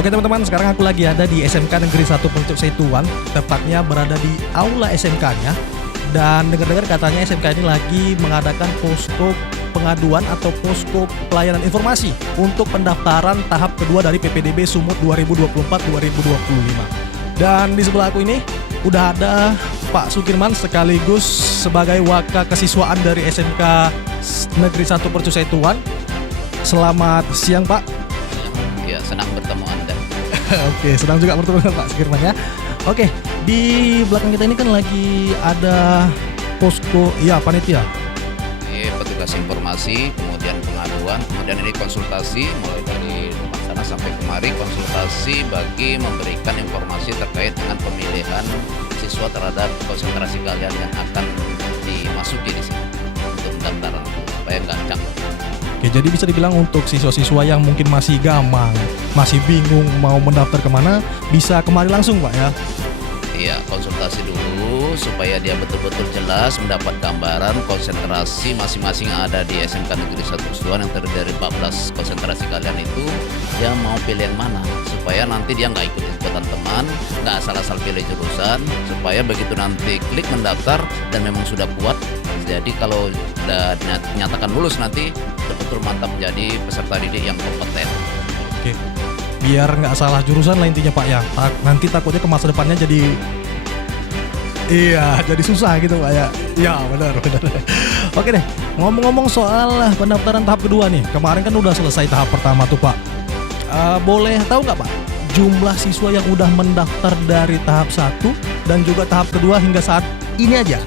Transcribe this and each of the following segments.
Oke teman-teman, sekarang aku lagi ada di SMK Negeri 1 Puncak Setuan, tepatnya berada di aula SMK-nya. Dan dengar-dengar katanya SMK ini lagi mengadakan posko pengaduan atau posko pelayanan informasi untuk pendaftaran tahap kedua dari PPDB Sumut 2024-2025. Dan di sebelah aku ini udah ada Pak Sukirman sekaligus sebagai wakil kesiswaan dari SMK Negeri 1 Puncak Setuan. Selamat siang Pak. Ya, senang bertemu Anda. Oke, senang juga bertemu dengan Pak Sukirman ya. Oke, di belakang kita ini kan lagi ada posko, ya panitia. Ini petugas informasi, kemudian pengaduan, kemudian ini konsultasi mulai dari depan sana sampai kemari, konsultasi bagi memberikan informasi terkait dengan pemilihan siswa terhadap konsentrasi kalian yang akan dimasuki di sini untuk pendaftaran supaya nggak canggung. Oke, jadi bisa dibilang untuk siswa-siswa yang mungkin masih gamang, masih bingung mau mendaftar kemana, bisa kemari langsung Pak ya? Iya, konsultasi dulu supaya dia betul-betul jelas mendapat gambaran konsentrasi masing-masing yang ada di SMK Negeri 1 Setuan yang terdiri dari 14 konsentrasi kalian itu, dia mau pilih yang mana supaya nanti dia nggak ikut-ikutan teman, nggak asal-asal pilih jurusan, supaya begitu nanti klik mendaftar dan memang sudah kuat, jadi kalau udah dinyatakan lulus nanti betul-betul mantap menjadi peserta didik yang kompeten. Oke, biar nggak salah jurusan lah intinya Pak ya. Nanti takutnya ke masa depannya jadi jadi susah gitu Pak ya. Ya benar. Oke deh, ngomong-ngomong soal pendaftaran tahap kedua nih, kemarin kan udah selesai tahap pertama tuh Pak. Boleh tahu nggak Pak jumlah siswa yang udah mendaftar dari tahap 1 dan juga tahap kedua hingga saat ini aja?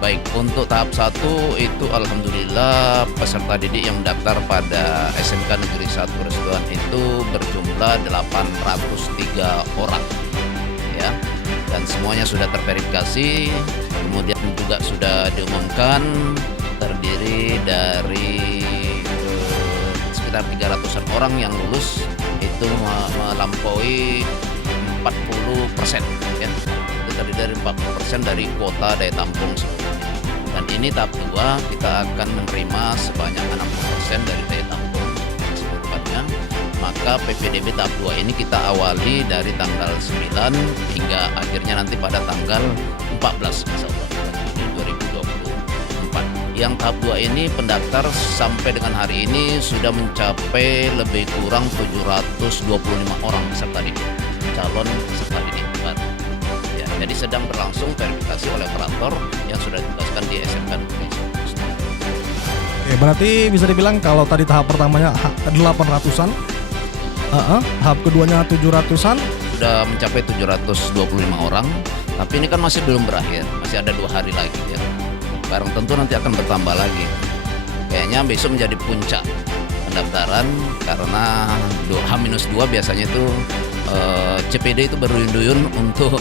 Baik, untuk tahap 1 itu alhamdulillah peserta didik yang mendaftar pada SMK Negeri 1 Setuan itu berjumlah 803 orang ya. Dan semuanya sudah terverifikasi, kemudian juga sudah diumumkan terdiri dari sekitar 300-an orang yang lulus, itu melampaui 40% ya. Terdiri dari 40% dari kuota daya tampung seluruhnya. Dan ini tahap 2 kita akan menerima sebanyak 60% dari daya tampung keseluruhannya. Maka PPDB tahap 2 ini kita awali dari tanggal 9 hingga akhirnya nanti pada tanggal 14 Juni 2024. Yang tahap 2 ini pendaftar sampai dengan hari ini sudah mencapai lebih kurang 725 orang peserta didik, calon peserta didik baru. Jadi sedang berlangsung verifikasi oleh operator yang sudah ditugaskan di SMK Negeri 1 Setuan. Oke, berarti bisa dibilang kalau tadi tahap pertamanya 800-an, tahap keduanya 700-an. Sudah mencapai 725 orang, tapi ini kan masih belum berakhir, masih ada 2 hari lagi ya. Barang tentu nanti akan bertambah lagi. Kayaknya besok menjadi puncak pendaftaran karena H-2 biasanya itu CPD itu berduyun-duyun untuk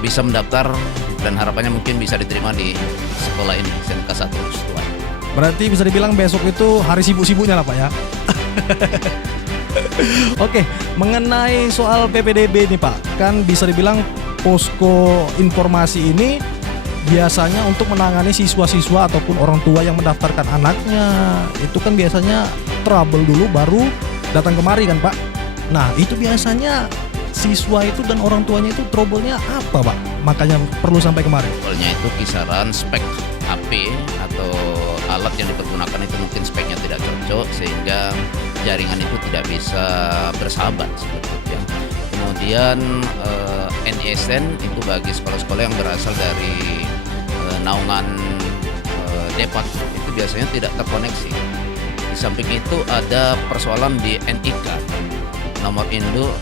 bisa mendaftar dan harapannya mungkin bisa diterima di sekolah ini SMK 1 Setuan. Berarti bisa dibilang besok itu hari sibuk-sibuknya lah Pak ya. Oke, mengenai soal PPDB nih Pak, kan bisa dibilang posko informasi ini biasanya untuk menangani siswa-siswa ataupun orang tua yang mendaftarkan anaknya. Itu kan biasanya trouble dulu baru datang kemari kan Pak. Nah itu biasanya siswa itu dan orang tuanya itu trouble-nya apa Pak? Makanya perlu sampai kemarin. Trouble-nya itu kisaran spek HP atau alat yang dipergunakan itu mungkin speknya tidak cocok sehingga jaringan itu tidak bisa bersahabat seperti itu ya. Kemudian NISN itu bagi sekolah-sekolah yang berasal dari naungan Depak itu biasanya tidak terkoneksi. Di samping itu ada persoalan di NIK, nomor induk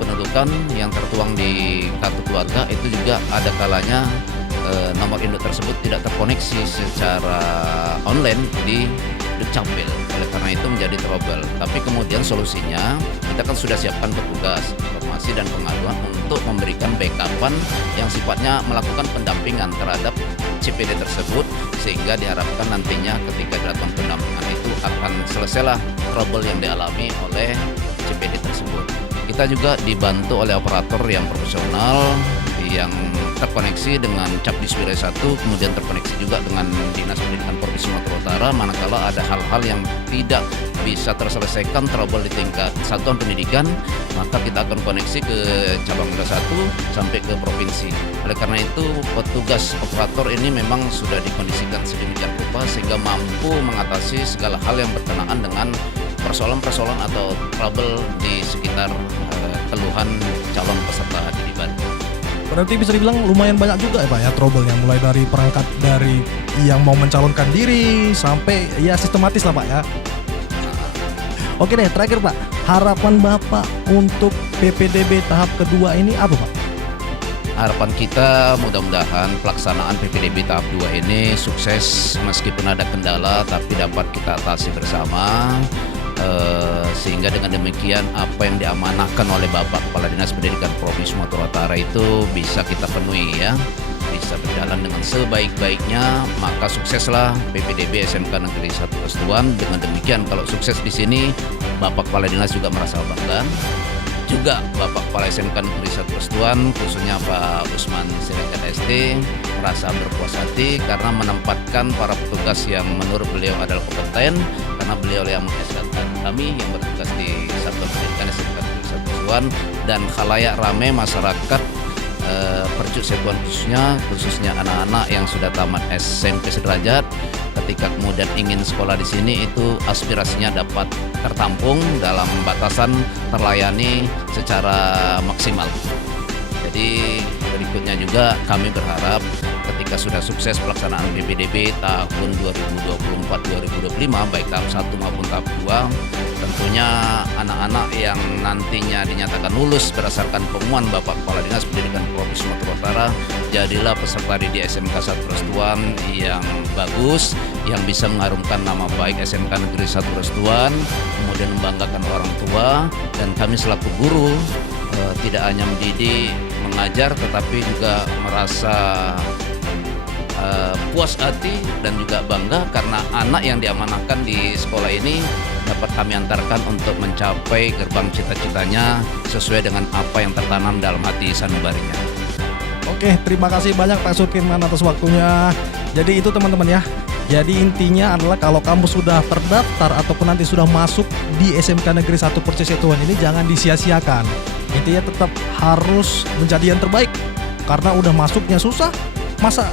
kependudukan yang tertuang di kartu keluarga itu juga ada kalanya nomor induk tersebut tidak terkoneksi secara online di Dukcapil. Oleh karena itu menjadi trouble. Tapi kemudian solusinya kita kan sudah siapkan petugas informasi dan pengaduan untuk memberikan backupan yang sifatnya melakukan pendampingan terhadap CPD tersebut sehingga diharapkan nantinya ketika dilakukan pendampingan itu akan selesailah trouble yang dialami oleh CPD tersebut. Kita juga dibantu oleh operator yang profesional yang terkoneksi dengan Capdis Wilayah 1, kemudian terkoneksi juga dengan Dinas Pendidikan Provinsi Sumatera Utara manakala ada hal-hal yang tidak bisa terselesaikan trouble di tingkat satuan pendidikan, maka kita akan koneksi ke cabang Liga 1 sampai ke provinsi. Oleh karena itu, petugas operator ini memang sudah dikondisikan sedemikian rupa sehingga mampu mengatasi segala hal yang berkenaan dengan persoalan-persoalan atau trouble di sekitar keluhan calon peserta didik baru. Berarti bisa dibilang lumayan banyak juga ya Pak ya trouble-nya, mulai dari perangkat dari yang mau mencalonkan diri sampai ya sistematis lah Pak ya. Oke deh, terakhir Pak, harapan Bapak untuk PPDB tahap kedua ini apa Pak? Harapan kita mudah-mudahan pelaksanaan PPDB tahap 2 ini sukses meskipun ada kendala tapi dapat kita atasi bersama. Sehingga dengan demikian apa yang diamanahkan oleh Bapak Kepala Dinas Pendidikan Provinsi Sumatera Utara itu bisa kita penuhi ya, bisa berjalan dengan sebaik-baiknya, maka sukseslah PPDB SMK Negeri 1 Restuan. Dengan demikian kalau sukses di sini, Bapak Kepala Dinas juga merasa bangga. Juga Bapak Kepala SMK Negeri 1 Restuan, khususnya Pak Usman Siregar ST, merasa berpuas hati karena menempatkan para petugas yang menurut beliau adalah kompeten, karena beliau yang mengesankan kami yang bertugas di Satuan Pendidikan SMK Negeri 1 Restuan dan khalayak ramai masyarakat Percut Setuan khususnya anak-anak yang sudah tamat SMP sederajat, ketika kemudian ingin sekolah di sini itu aspirasinya dapat tertampung dalam batasan terlayani secara maksimal. Jadi berikutnya juga kami berharap ketika sudah sukses pelaksanaan PPDB tahun 2024-2025 baik tahap 1 maupun tahap 2, tentunya anak-anak yang nantinya dinyatakan lulus berdasarkan pengumuman Bapak Kepala Dinas Pendidikan Provinsi Sumatera Utara, jadilah peserta didik SMK 1 Restuan yang bagus, yang bisa mengharumkan nama baik SMK Negeri 1 Restuan, kemudian membanggakan orang tua, dan kami selaku guru tidak hanya mendidik, mengajar, tetapi juga merasa puas hati dan juga bangga karena anak yang diamanahkan di sekolah ini dapat kami antarkan untuk mencapai gerbang cita-citanya sesuai dengan apa yang tertanam dalam hati sanubarinya. Oke, terima kasih banyak Pak Sukirman atas waktunya. Jadi itu teman-teman ya. Jadi intinya adalah kalau kamu sudah terdaftar ataupun nanti sudah masuk di SMK Negeri 1 Percesetuan ini jangan disia-siakan. Intinya tetap harus menjadi yang terbaik karena udah masuknya susah, masa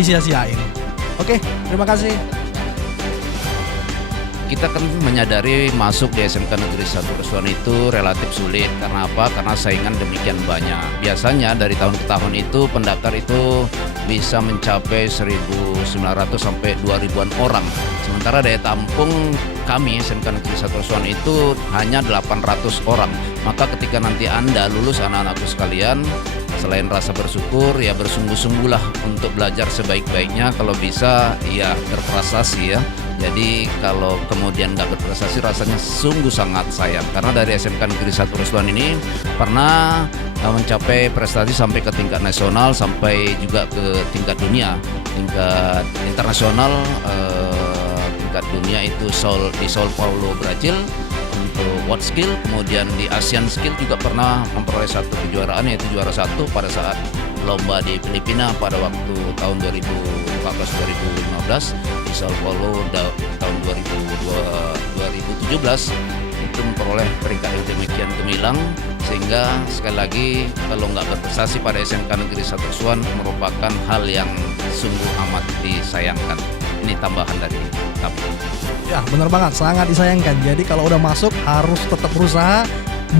disia-siain. Oke, terima kasih. Kita kan menyadari masuk di SMK Negeri 1 Restuan itu relatif sulit. Karena apa? Karena saingan demikian banyak. Biasanya dari tahun ke tahun itu pendaftar itu bisa mencapai 1.900 sampai 2.000-an orang. Sementara daya tampung kami SMK Negeri 1 Restuan itu hanya 800 orang. Maka ketika nanti Anda lulus anak-anakku sekalian, selain rasa bersyukur, ya bersungguh-sungguhlah untuk belajar sebaik-baiknya. Kalau bisa, ya berprestasi ya. Jadi kalau kemudian nggak berprestasi rasanya sungguh sangat sayang. Karena dari SMK Negeri 1 Restuan ini pernah mencapai prestasi sampai ke tingkat nasional, sampai juga ke tingkat dunia. Tingkat internasional, tingkat dunia itu di Sao Paulo, Brazil untuk World Skill, kemudian di Asian Skill juga pernah memperoleh satu kejuaraan, yaitu juara 1 pada saat lomba di Filipina pada waktu tahun 2014-2015, di Sao Paulo tahun 2017 itu memperoleh peringkat yang demikian gemilang, sehingga sekali lagi kalau nggak berprestasi pada SMK Negeri 1 Restuan merupakan hal yang sungguh amat disayangkan. Ini tambahan dari kami. Ya benar banget, sangat disayangkan. Jadi kalau udah masuk harus tetap berusaha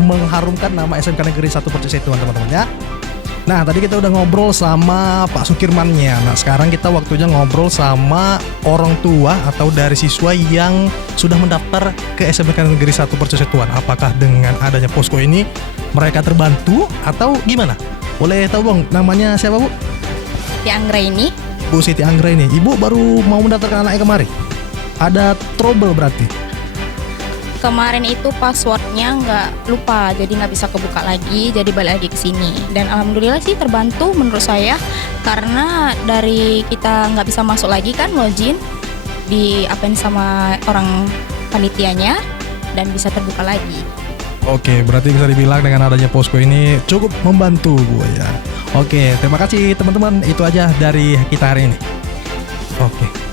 mengharumkan nama SMK Negeri 1 Percesetuan teman-teman ya. Nah tadi kita udah ngobrol sama Pak Sukirmannya. Nah sekarang kita waktunya ngobrol sama orang tua atau dari siswa yang sudah mendaftar ke SMK Negeri 1 Percesetuan. Apakah dengan adanya posko ini mereka terbantu atau gimana? Boleh tahu Bang, namanya siapa Bu? Siti Anggraini. Bu Siti Anggraini. Ibu baru mau mendaftarkan anaknya kemarin. Ada trouble berarti? Kemarin itu passwordnya nggak lupa, jadi nggak bisa kebuka lagi, jadi balik lagi ke sini. Dan alhamdulillah sih terbantu menurut saya, karena dari kita nggak bisa masuk lagi kan login, diapain sama orang panitianya, dan bisa terbuka lagi. Oke, berarti bisa dibilang dengan adanya posko ini cukup membantu Bu ya. Oke, terima kasih teman-teman. Itu aja dari kita hari ini. Oke.